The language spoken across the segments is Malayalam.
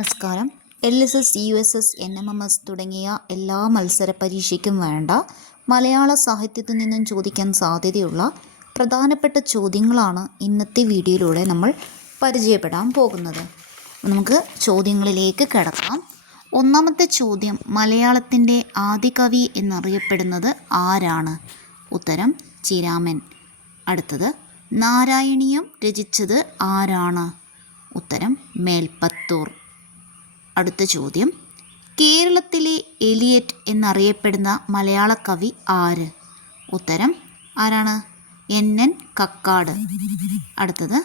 നമസ്കാരം. L S S U S S N M M S തുടങ്ങിയ എല്ലാ മത്സര പരീക്ഷയ്ക്കും വേണ്ട മലയാള സാഹിത്യത്തിൽ നിന്നും ചോദിക്കാൻ സാധ്യതയുള്ള പ്രധാനപ്പെട്ട ചോദ്യങ്ങളാണ് ഇന്നത്തെ വീഡിയോയിലൂടെ നമ്മൾ പരിചയപ്പെടാൻ പോകുന്നത്. നമുക്ക് ചോദ്യങ്ങളിലേക്ക് കിടക്കാം. ഒന്നാമത്തെ ചോദ്യം മലയാളത്തിന്റെ ആദികവി എന്നറിയപ്പെടുന്നത് ആരാണ്? ഉത്തരം ചിരാമൻ അടുത്തത് നാരായണീയം രചിച്ചത് ആരാണ്? ഉത്തരം മേൽപ്പത്തൂർ. അടുത്ത ചോദ്യം. കേരളത്തിലെ എലിയറ്റ് എന്നറിയപ്പെടുന്ന മലയാള കവി ആര്? ഉത്തരം ആരാണ്? എൻ. എൻ. കക്കാട്. അടുത്തത്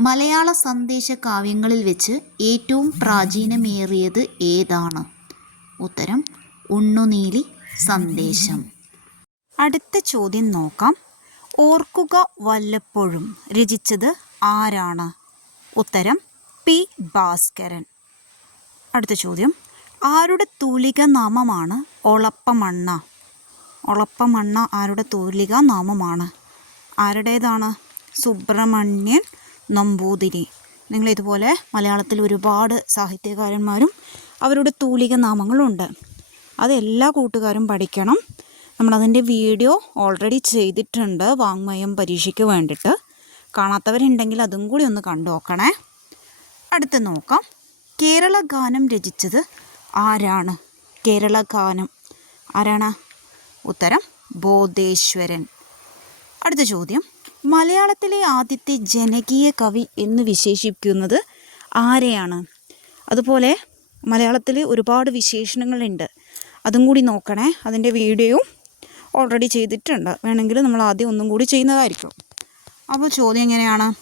മലയാള സന്ദേശ കാവ്യങ്ങളിൽ വെച്ച് ഏറ്റവും പ്രാചീനമേറിയത് ഏതാണ്? ഉത്തരം ഉണ്ണുനീലി സന്ദേശം. അടുത്ത ചോദ്യം നോക്കാം. ഓർക്കുക വല്ലപ്പോഴും രചിച്ചത് ആരാണ്? ഉത്തരം പി. ഭാസ്കരൻ. അടുത്ത ചോദ്യം. ആരുടെ തൂലിക നാമമാണ് ഒളപ്പമണ്ണ? ഒളപ്പമണ്ണ ആരുടെ തൂലിക നാമമാണ്? ആരുടേതാണ്? സുബ്രഹ്മണ്യൻ നമ്പൂതിരി. നിങ്ങൾ ഇതുപോലെ മലയാളത്തിൽ ഒരുപാട് സാഹിത്യകാരന്മാരും അവരുടെ തൂലിക നാമങ്ങളുണ്ട്. അത് എല്ലാ കൂട്ടുകാരും പഠിക്കണം. നമ്മളതിന്റെ വീഡിയോ ഓൾറെഡി ചെയ്തിട്ടുണ്ട് വാങ്മയം പരീക്ഷയ്ക്ക് വേണ്ടിയിട്ട്. കാണാത്തവരുണ്ടെങ്കിൽ അതും കൂടി ഒന്ന് കണ്ടു നോക്കണേ. അടുത്ത് നോക്കാം. കേരള ഗാനം രചിച്ചത് ആരാണ്? കേരള ഗാനം ആരാണ്? ഉത്തരം ബോധേശ്വരൻ. അടുത്ത ചോദ്യം. മലയാളത്തിലെ ആദ്യത്തെ ജനകീയ കവി എന്ന് വിശേഷിപ്പിക്കുന്നത് ആരെയാണ്? അതുപോലെ മലയാളത്തിൽ ഒരുപാട് വിശേഷണങ്ങളുണ്ട്. അതും കൂടി നോക്കണേ. അതിന്റെ വീഡിയോ ഓൾറെഡി ചെയ്തിട്ടുണ്ട്. വേണമെങ്കിൽ നമ്മൾ ആദ്യം ഒന്നും കൂടി ചെയ്യുന്നതായിരിക്കും. അപ്പോൾ ചോദ്യം എങ്ങനെയാണ്?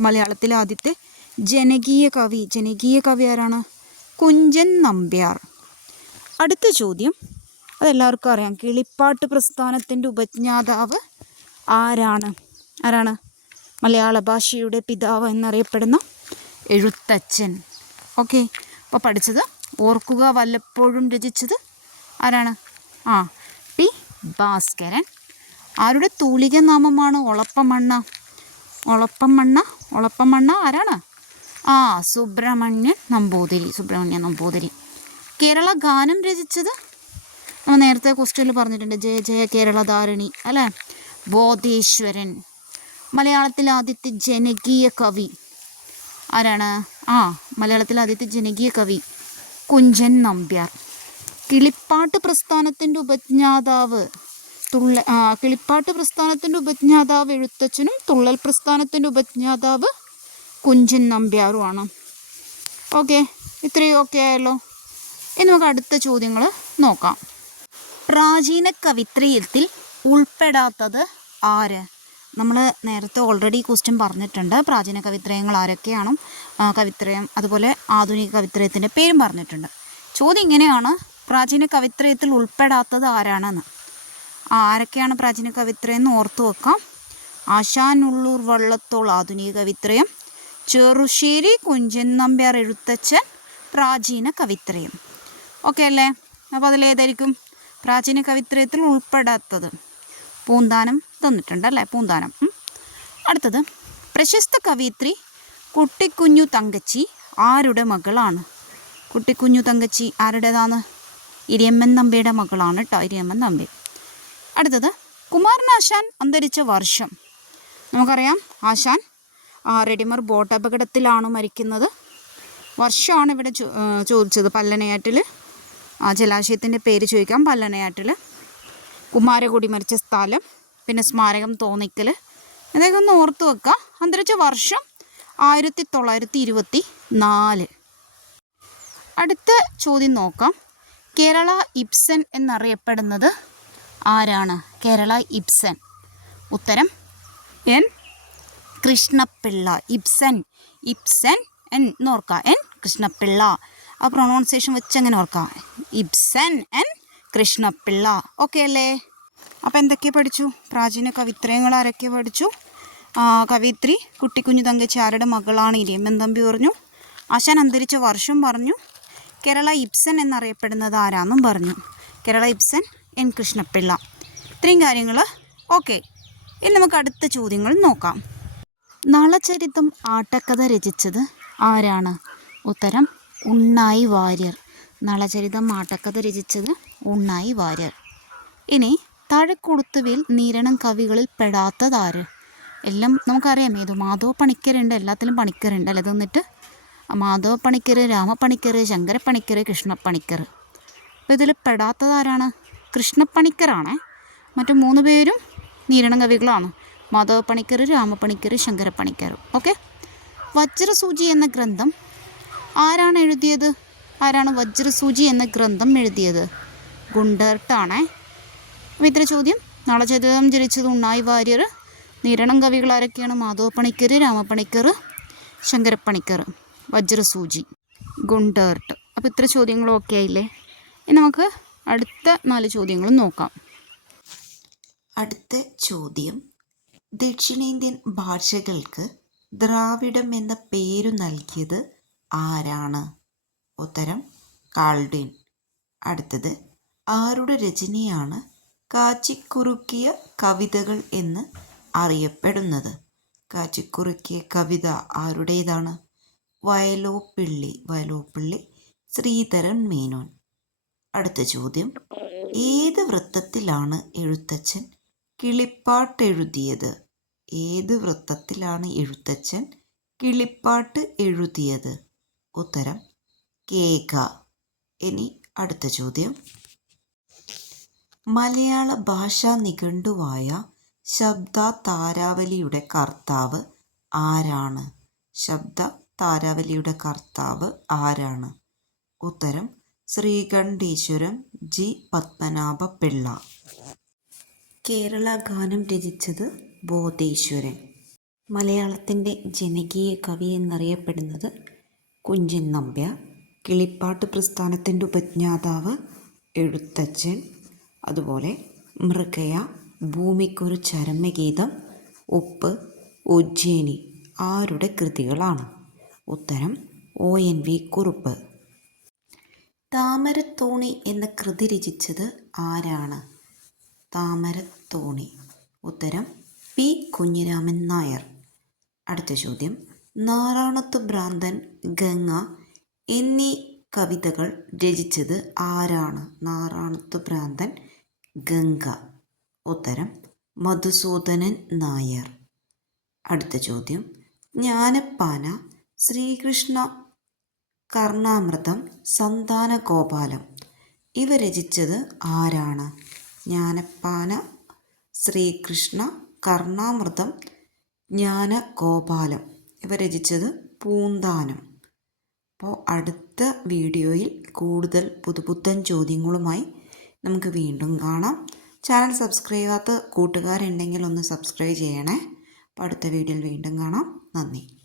മലയാളത്തിലെ ആദ്യത്തെ ജനകീയ കവി. ജനകീയ കവി ആരാണ്? കുഞ്ചൻ നമ്പ്യാർ. അടുത്ത ചോദ്യം. അതെല്ലാവർക്കും അറിയാം. കിളിപ്പാട്ട് പ്രസ്ഥാനത്തിന്റെ ഉപജ്ഞാതാവ് ആരാണ്? ആരാണ്? മലയാള ഭാഷയുടെ പിതാവ് എന്നറിയപ്പെടുന്ന എഴുത്തച്ഛൻ. ഓക്കെ. അപ്പോൾ പഠിച്ചത് ഓർക്കുക വല്ലപ്പോഴും രചിച്ചത് ആരാണ്? ആ പി ഭാസ്കരൻ. ആരുടെ തൂലിക നാമമാണ് ഒളപ്പമണ്ണ? ഒളപ്പമണ്ണ ഒളപ്പമണ്ണ ആരാണ്? ആ സുബ്രഹ്മണ്യൻ നമ്പൂതിരി സുബ്രഹ്മണ്യൻ നമ്പൂതിരി. കേരള ഗാനം രചിച്ചത്? നമ്മൾ നേരത്തെ ക്വസ്റ്റ്യനിൽ പറഞ്ഞിട്ടുണ്ട് ജയ ജയ കേരള കേരളധാരണി അല്ലേ? ബോധേശ്വരൻ മലയാളത്തിലെ ആദ്യത്തെ ജനകീയ കവി. ആരാണ്? ആ മലയാളത്തിലെ ആദ്യത്തെ ജനകീയ കവി കുഞ്ചൻ നമ്പ്യാർ. കിളിപ്പാട്ട് പ്രസ്ഥാനത്തിന്റെ ഉപജ്ഞാതാവ് തുള്ള കിളിപ്പാട്ട് പ്രസ്ഥാനത്തിന്റെ ഉപജ്ഞാതാവ് എഴുത്തച്ഛനും തുള്ളൽ പ്രസ്ഥാനത്തിന്റെ ഉപജ്ഞാതാവ് കുഞ്ചൻ നമ്പ്യാറുമാണ് ഓക്കെ ഇത്രയും ഓക്കെ ആയല്ലോ. ഇനി നമുക്ക് അടുത്ത ചോദ്യങ്ങൾ നോക്കാം. പ്രാചീന കവിത്രയത്തിൽ ഉൾപ്പെടാത്തത് ആര്? നമ്മൾ നേരത്തെ ഓൾറെഡി ക്വസ്റ്റ്യൻ പറഞ്ഞിട്ടുണ്ട്. പ്രാചീന കവിത്രയങ്ങൾ ആരൊക്കെയാണ്? കവിത്രയം അതുപോലെ ആധുനിക കവിത്രയത്തിന്റെ പേരും പറഞ്ഞിട്ടുണ്ട്. ചോദ്യം ഇങ്ങനെയാണ്. പ്രാചീന കവിത്രയത്തിൽ ഉൾപ്പെടാത്തത് ആരാണെന്ന്. ആരൊക്കെയാണ് പ്രാചീന കവിത്രയം എന്ന് ഓർത്തു വെക്കാം. ആശാനുള്ളൂർ വള്ളത്തോൾ ആധുനിക കവിത്രയം. ചെറുശ്ശേരി കുഞ്ചൻ നമ്പ്യാർ എഴുത്തച്ഛൻ പ്രാചീന കവിത്രയം. ഓക്കെ അല്ലേ? അപ്പോൾ അതിലേതായിരിക്കും പ്രാചീന കവിത്രയത്തിൽ ഉൾപ്പെടാത്തത്. പൂന്താനം തന്നിട്ടുണ്ട് അല്ലേ? പൂന്താനം. അടുത്തത്. പ്രശസ്ത കവിത്രി കുട്ടിക്കുഞ്ഞു തങ്കച്ചി ആരുടെ മകളാണ്? കുട്ടിക്കുഞ്ഞു തങ്കച്ചി ആരുടേതാണ്? ഇരിയമ്മൻ നമ്പിയുടെ മകളാണ് കേട്ടോ ഇരിയമ്മൻ നമ്പി അടുത്തത്. കുമാരനാശാൻ അന്തരിച്ച വർഷം. നമുക്കറിയാം ആശാൻ റെഡിമർ ബോട്ട് അപകടത്തിലാണ് മരിക്കുന്നത്. വർഷമാണ് ഇവിടെ ചോദിച്ചത് പല്ലനയാറ്റിൽ ആ ജലാശയത്തിന്റെ പേര് ചോദിക്കാം. പല്ലനയാറ്റിൽ കുമാരകുടി മരിച്ച സ്ഥലം. പിന്നെ സ്മാരകം തോന്നിക്കൽ ഇതൊക്കെ ഒന്ന് ഓർത്ത് വെക്കുക അന്തരിച്ച വർഷം ആയിരത്തി തൊള്ളായിരത്തി ഇരുപത്തി നാല് അടുത്ത ചോദ്യം നോക്കാം. കേരള ഇബ്സൻ എന്നറിയപ്പെടുന്നത് ആരാണ്? കേരള ഇബ്സൻ. ഉത്തരം N. Krishnapillai. Ibsen. Ibsen N എന്ന് ഓർക്കുക എൻ കൃഷ്ണപിള്ള. ആ പ്രൊണൗൺസിയേഷൻ വെച്ച് അങ്ങനെ ഓർക്കാം? Ibsen N Krishnapillai. ഓക്കെ അല്ലേ? അപ്പോൾ എന്തൊക്കെ പഠിച്ചു? പ്രാചീന കവിത്രയങ്ങൾ ആരൊക്കെ പഠിച്ചു? കവിത്രി കുട്ടിക്കുഞ്ഞു തങ്കച്ചി ആരുടെ മകളാണ് ഇരിയമ്മൻ തമ്പി പറഞ്ഞു. ആശാൻ അന്തരിച്ച വർഷം പറഞ്ഞു. കേരള ഇബ്സൻ എന്നറിയപ്പെടുന്നത് ആരാന്നും പറഞ്ഞു. Kerala Ibsen N Krishnapillai. ഇത്രയും കാര്യങ്ങൾ ഓക്കെ ഇനി നമുക്ക് അടുത്ത ചോദ്യങ്ങൾ നോക്കാം. നളചരിതം ആട്ടക്കഥ രചിച്ചത് ആരാണ്? ഉത്തരം ഉണ്ണായി വാര്യർ. നളചരിതം ആട്ടക്കഥ രചിച്ചത് ഉണ്ണായി വാര്യർ. ഇനി താഴെക്കൊടുത്തുവിൽ നീരണം കവികളിൽ പെടാത്തതാര്? എല്ലാം നമുക്കറിയാം. ഏതോ? മാധവ പണിക്കരുണ്ട്. എല്ലാത്തിലും പണിക്കരുണ്ട് അല്ലെ? തന്നിട്ട് മാധവ പണിക്കർ രാമപ്പണിക്കർ ശങ്കരപ്പണിക്കർ കൃഷ്ണപ്പണിക്കർ അപ്പോൾ ഇതിൽ പെടാത്തതാരാണ്? കൃഷ്ണപ്പണിക്കറാണ് മറ്റു മൂന്ന് പേരും നീരണം കവികളാണ്. മാധവ പണിക്കർ രാമപ്പണിക്കർ ശങ്കരപ്പണിക്കർ. ഓക്കെ? വജ്രസൂചി എന്ന ഗ്രന്ഥം ആരാണ് എഴുതിയത്? ആരാണ് വജ്രസൂചി എന്ന ഗ്രന്ഥം എഴുതിയത്? ഗുണ്ടർട്ടാണേ. അപ്പോൾ ഇത്ര ചോദ്യം. നാളെ ചരിതം ജനിച്ചത് ഉണ്ണായി വാര്യർ. നിരണം കവികൾ ആരൊക്കെയാണ്? മാധവ പണിക്കർ രാമപ്പണിക്കർ ശങ്കരപ്പണിക്കർ. വജ്രസൂചി. ഗുണ്ടേർട്ട്. അപ്പോൾ ഇത്ര ചോദ്യങ്ങളും ഓക്കെ ആയില്ലേ? ഇനി നമുക്ക് അടുത്ത നാല് ചോദ്യങ്ങളും നോക്കാം. അടുത്ത ചോദ്യം. ദക്ഷിണേന്ത്യൻ ഭാഷകൾക്ക് ദ്രാവിഡം എന്ന പേരു നൽകിയത് ആരാണ്? ഉത്തരം കാൾഡിൻ. അടുത്തത് ആരുടെ രചനയാണ് കാച്ചിക്കുറുക്കിയ കവിതകൾ എന്ന് അറിയപ്പെടുന്നത്? കാച്ചിക്കുറുക്കിയ കവിത ആരുടേതാണ്? വയലോപ്പിള്ളി വയലോപ്പിള്ളി ശ്രീധരൻ മേനോൻ. അടുത്ത ചോദ്യം ഏത് വൃത്തത്തിലാണ് എഴുത്തച്ഛൻ കിളിപ്പാട്ട് എഴുതിയത് ഏത് വൃത്തത്തിലാണ് എഴുത്തച്ഛൻ കിളിപ്പാട്ട് എഴുതിയത്? ഉത്തരം കേക. ഇനി അടുത്ത ചോദ്യം. മലയാള ഭാഷാ നിഘണ്ടുവായ ശബ്ദ താരാവലിയുടെ കർത്താവ് ആരാണ്? ശബ്ദ താരാവലിയുടെ കർത്താവ് ആരാണ്? ഉത്തരം ശ്രീകണ്ഠീശ്വരം ജി പത്മനാഭ പിള്ള കേരള ഗാനം രചിച്ചത് ബോധേശ്വരൻ. മലയാളത്തിന്റെ ജനകീയ കവി എന്നറിയപ്പെടുന്നത് കുഞ്ചൻ നമ്പ്യാർ കിളിപ്പാട്ട് പ്രസ്ഥാനത്തിന്റെ ഉപജ്ഞാതാവ് എഴുത്തച്ഛൻ. അതുപോലെ മൃഗയ ഭൂമിക്കൊരു ചരമഗീതം ഉപ്പ് ഉജ്ജയിനി ആരുടെ കൃതികളാണ്? ഉത്തരം O N V Kurup. Thamarathoni എന്ന കൃതി രചിച്ചത് ആരാണ്? താമരത്തോണി. ഉത്തരം പി കുഞ്ഞിരാമൻ നായർ. അടുത്ത ചോദ്യം. നാറാണത്ത് ഭ്രാന്തൻ ഗംഗ എന്നീ കവിതകൾ രചിച്ചത് ആരാണ്? നാറാണത്ത് ഭ്രാന്തൻ ഗംഗ. ഉത്തരം മധുസൂദനൻ നായർ. അടുത്ത ചോദ്യം. ജ്ഞാനപ്പാന ശ്രീകൃഷ്ണ കർണാമൃതം സന്താന ഗോപാലം. ഇവ രചിച്ചത് ആരാണ്? ജ്ഞാനപ്പാന ശ്രീകൃഷ്ണ കർണാമൃതം ജ്ഞാന ഗോപാലം ഇവ രചിച്ചത് പൂന്താനം. അപ്പോൾ അടുത്ത വീഡിയോയിൽ കൂടുതൽ പുതുപുത്തൻ ചോദ്യങ്ങളുമായി നമുക്ക് വീണ്ടും കാണാം. ചാനൽ സബ്സ്ക്രൈബ് ചെയ്യാത്ത കൂട്ടുകാരുണ്ടെങ്കിൽ ഒന്ന് സബ്സ്ക്രൈബ് ചെയ്യണേ. അപ്പോൾ അടുത്ത വീഡിയോയിൽ വീണ്ടും കാണാം. നന്ദി.